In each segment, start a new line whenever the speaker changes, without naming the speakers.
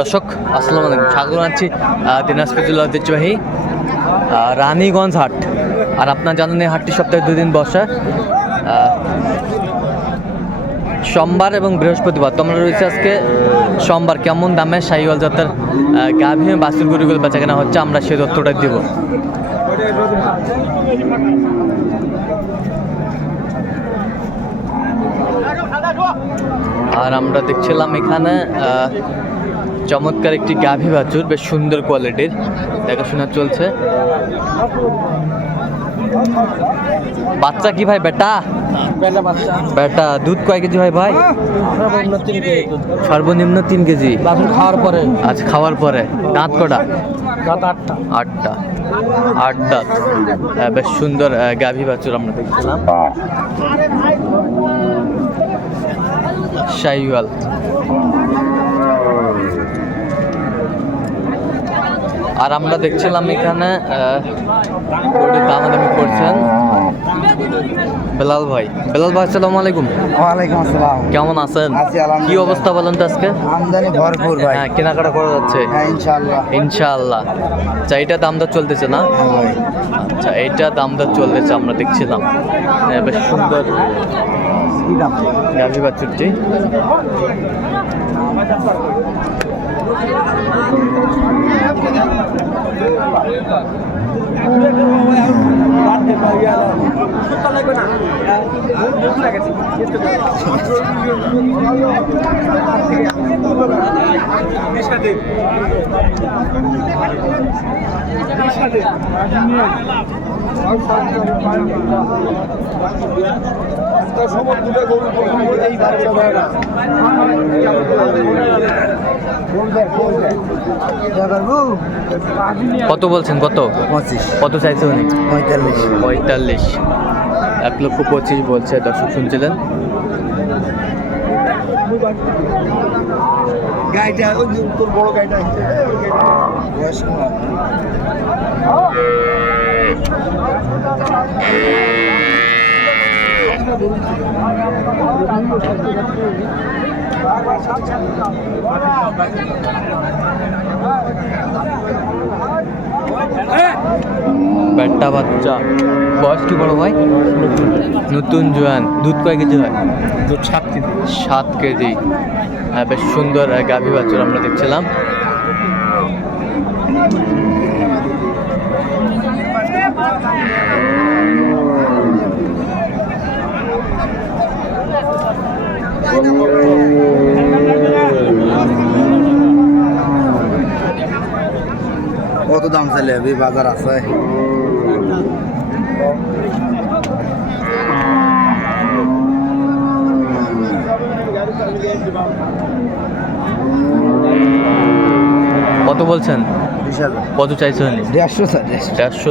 দর্শক, আসসালামু আলাইকুম। স্বাগত জানাচ্ছি দিনাজপুর ঐতিহ্যবাহী রানীগঞ্জ হাট। আর আপনার জানেন এই হাটটি সপ্তাহে দুই দিন বসে সোমবার এবং বৃহস্পতিবার। তোমরা রয়েছে আজকে সোমবার। কেমন দামে শাহিওয়াল জাতের গাভী বাসুর গরুগুলো বেচা কেনা হচ্ছে, আমরা সেই তথ্যটা দিব। আর আমরা দেখছিলাম এখানে চমৎকার একটি গাভী বাছুর বেশ সুন্দর কোয়ালিটির দেখাশোনা চলছে। বাচ্চা কি ভাই বেটা? বেটা দুধ কয় কেজি হয় ভাই? সর্বনিম্ন তিন কেজি।
খাওয়ার পরে।
আজ খাওয়ার পরে। দাঁত কটা?
রাত আটটা।
আটটা। আট দাঁত। বেশ সুন্দর গাভী বাছুর আমরা দেখছিলাম। শাহিওয়াল। আর আমরা দেখছিলাম এখানে দামাদামি করছেন। বেলাল ভাই। বেলাল ভাই আসসালামু আলাইকুম।
ওয়ালাইকুম আসসালাম।
কেমন আছেন? কি অবস্থা বলেন তো আজকে?
আমদানি ভরপুর ভাই।
হ্যাঁ কেনাকাটা করা যাচ্ছে।
হ্যাঁ ইনশাআল্লাহ।
ইনশাআল্লাহ। আচ্ছা এইটা দাম দর চলতেছে না?
হ্যাঁ
আচ্ছা এইটা দাম দর চলতেছে আমরা দেখছিলাম। হ্যাঁ, বেশ সুন্দর।
কি দাম?
গাভী বাছুরটি। বিষাদে কত বলছেন কত?
পঁচিশ।
কত চাইছে উনি?
পঁয়তাল্লিশ।
পঁয়তাল্লিশ। এক লক্ষ পঁচিশ বলছে দর্শক শুনছিলেন?
গাড়িটা ওই তোর বড় গাড়িটা
ব্যাটটা বাচ্চা। বয়স কি বড় ভাই? নতুন জোয়ান। দুধ কয় কেজি হয়?
দুধ সাত কেজি।
সাত কেজি। হ্যাঁ বেশ সুন্দর গাভী বাছুর আমরা দেখছিলাম।
কত দাম চাইলে হবে বাজার আছে।
কত বলছেন? কত চাইছেন?
দেড়শো স্যার দেড়শো।
চারশো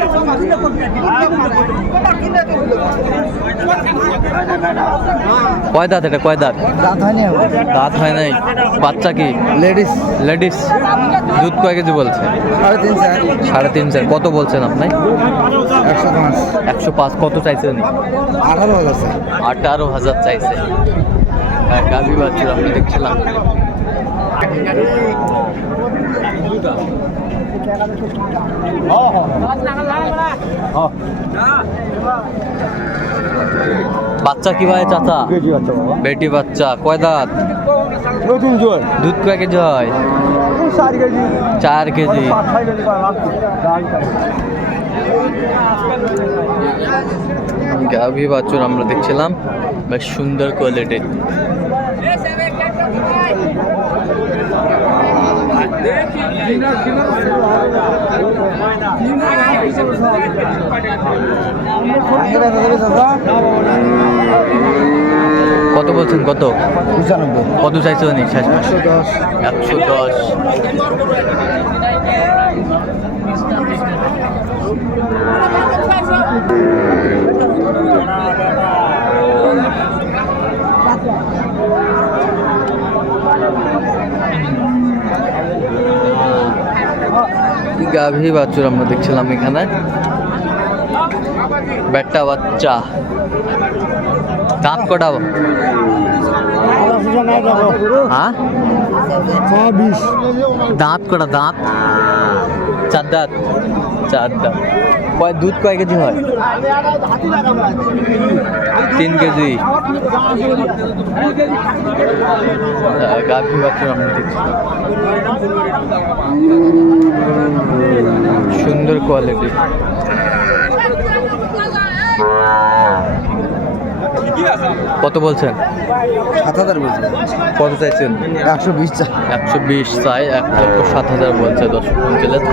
কয় দাঁত এটা? কয় দাঁত?
দাঁত হয়নি
দাঁত হয় নাই। বাচ্চা কি?
লেডিস।
লেডিস। দুধ কয় কেজি বলছে?
সাড়ে তিন স্যার
সাড়ে তিন চার। কত বলছেন আপনি?
একশো পাঁচ।
একশো পাঁচ। কত চাইছেন?
আঠারো হাজার
আঠারো হাজার চাইছে। হ্যাঁ গাভী বাছুর আমরা দেখছিলাম। বাচ্চা কি ভাই চাচা? বেটি বাচ্চা কয় দাঁত?
নতুন জোর
দুধ কয় কেজি হয়?
চার কেজি।
গাভী বাছুর আমরা দেখছিলাম। বেশ সুন্দর কোয়ালিটির
ভাঙে ব্যথা দেবে চাচা
কত বলছেন? কত?
পঁচানব্বই।
কত চাইছে উনি? শেষ
একশো দশ।
একশো দশ। গাভী বাছুর আমরা দেখছিলাম এখানে? বেটা বাচ্চা। দাঁত কটা? হ্যাঁ? দাঁত কটা? দাঁত? চার দাঁত। চার দাঁত। কয় দুধ কয় কেজি হয়? তিন কেজি। গাভী বাছুর আমরা দেখছি সুন্দর কোয়ালিটি কত বলছেন?
সাত হাজার বলছেন।
কত চাইছেন?
একশো বিশ চাই।
একশো বিশ চাই এক লক্ষ সাত হাজার বলছে দর্শক অঞ্চলের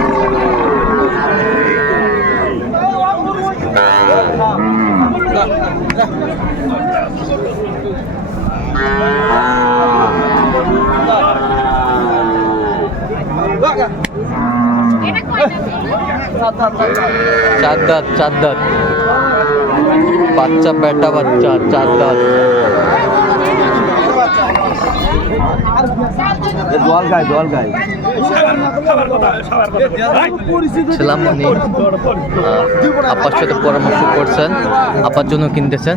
চার দাঁত চার দাঁত। বাচ্চা বেটা বাচ্চা চার দাঁত। ছিলাম উনি আপার সাথে পরামর্শ করছেন আপার জন্য কিনতেছেন।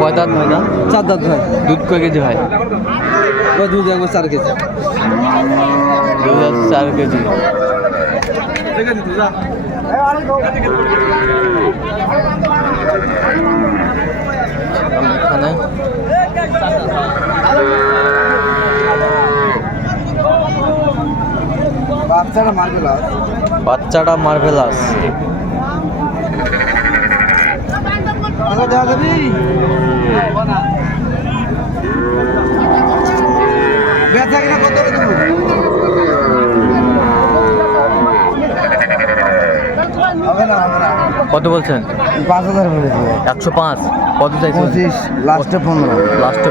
কয় দাঁত হয় না
চার দাঁত ভাই
দুধ কয় কেজি হয়?
ও দুধ একবার চার কেজি।
দুধ চার কেজি। এখানে?
বাচ্চারা মারবে
বাচ্চাটা মার্ভেলাস
দেওয়া যাবি? বেচা কিনা কত
কত বলছেন?
পাঁচ হাজার
একশো পাঁচ। কত চাইছেন?
পঁচিশ লাস্টে পনেরো।
লাস্টে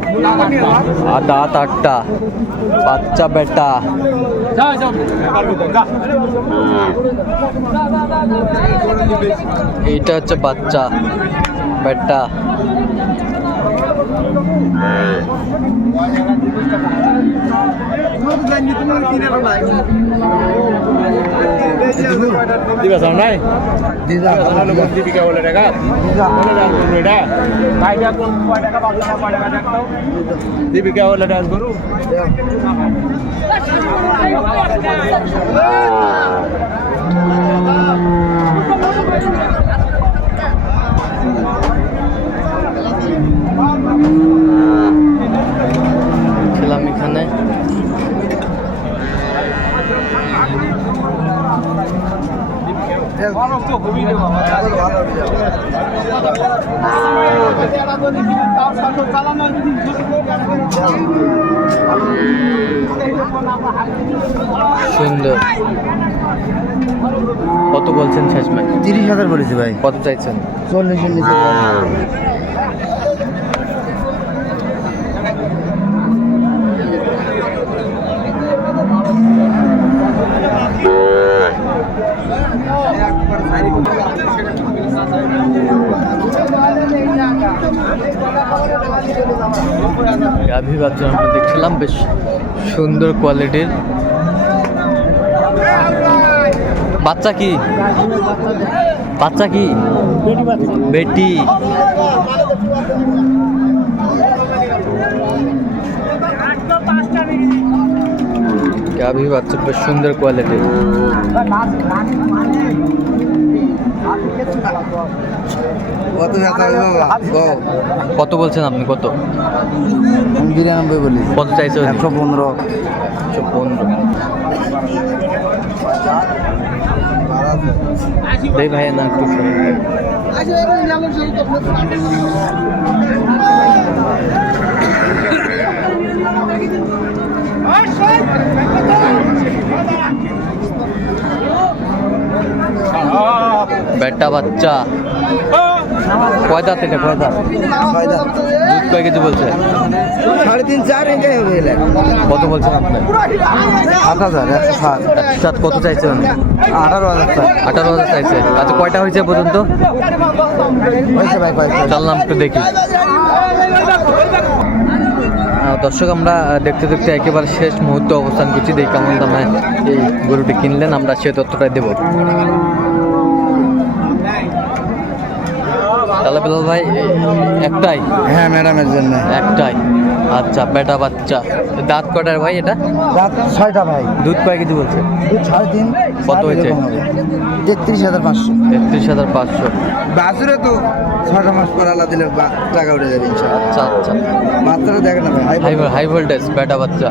আর দাঁত আটটা। বাচ্চা বেটা। এইটা হচ্ছে বাচ্চা বেটা।
দিবা চাও নাই?
দিদা
দীপিকা বলে টাকা। বলে ডান্স করব এটা। ভাইটা কোন কয় টাকা পাঁচশো না কয় টাকা দেখতাও দীপিকা বলে ডান্স করু।
ছিলাম এখানে সুন্দর। কত বলছেন শেষ ম্যাচ?
তিরিশ হাজার বলেছি ভাই।
কত চাইছেন?
চল্লিশের
গাভী বাচ্চা আমরা দেখছিলাম, বেশ সুন্দর কোয়ালিটির। বাচ্চা কি? বাচ্চা কি? বেটি। গাভী বাচ্চা, বেশ সুন্দর কোয়ালিটির।
কত
কত বলছেন আপনি? কত?
বিরানব্বই বলি।
কত চাইছে?
একশো পনেরো।
একশো পনেরো। ভাই না একটু বেটা বাচ্চা। কয় দাঁত এটা কয় দাঁত দুধ কয় কেজি বলছে?
সাড়ে তিন চার এটাই হবে
কত বলছেন আপনি?
সাত হাজার একশো সাত
সাত কত চাইছেন?
আঠারো হাজার
আঠারো হাজার চাইছে। আচ্ছা কয়টা হয়েছে পর্যন্ত?
হয়েছে ভাই কয়েকটা
চললাম একটু দেখি। দর্শক আমরা দেখতে দেখতে একেবারে শেষ মুহূর্তে অবস্থান করছি। দেখি কেমন দামে এই গরুটি কিনলেন। আমরা সে তথ্যটা দেব। তাহলে বেলাল ভাই একটাই?
হ্যাঁ ম্যাডামের জন্য।
একটাই? আচ্ছা বেটা বাচ্চা। দাঁত কটার ভাই এটা?
রাত ছয়টা ভাই।
দুধ কয় কেজি বলছে?
সাড়ে তিন
কত হয়েছে?
তেত্রিশ হাজার পাঁচশো।
তেত্রিশ হাজার পাঁচশো।
বাছুরে তো ছয়টা মাস পর আল্লাহ দিলে টাকা উঠে যাবে
আচ্ছা আচ্ছা।
বাচ্চারা দেখে না ভাই
হাই ভোল্টেজ বেটা বাচ্চা।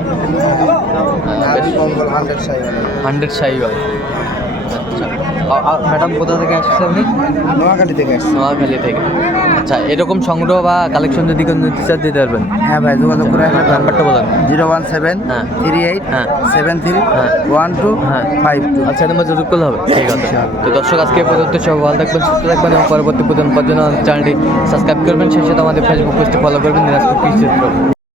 হান্ড্রেড সাই
হান্ড্রেড সাই আচ্ছা ম্যাডাম কোথা থেকে আসছে আপনি?
নোয়াখালী থেকে আসছে।
নোয়াখালী থেকে। আচ্ছা এরকম সংগ্রহ বা কালেকশন যদি কোনো চান দিতে পারবেন?
হ্যাঁ ভাই যোগাযোগ করে আসলে
নাম্বারটা বলেন
জিরো ওয়ান সেভেন
হ্যাঁ।
থ্রি এইট
হ্যাঁ।
সেভেন থ্রি
হ্যাঁ।
ওয়ান টু
হ্যাঁ।
Five two.
আচ্ছা নাম্বার যোগাযোগ করলে হবে। ঠিক আছে। তো দর্শক আজকে পর্যন্ত সব ভালো থাকবেন সুস্থ থাকবেন এবং পরবর্তী প্রজন্মের জন্য চ্যানেলটি সাবস্ক্রাইব করবেন। সেই সাথে আমাদের ফেসবুক পেজটি ফলো করবেন। দিনাজপুর কৃষি।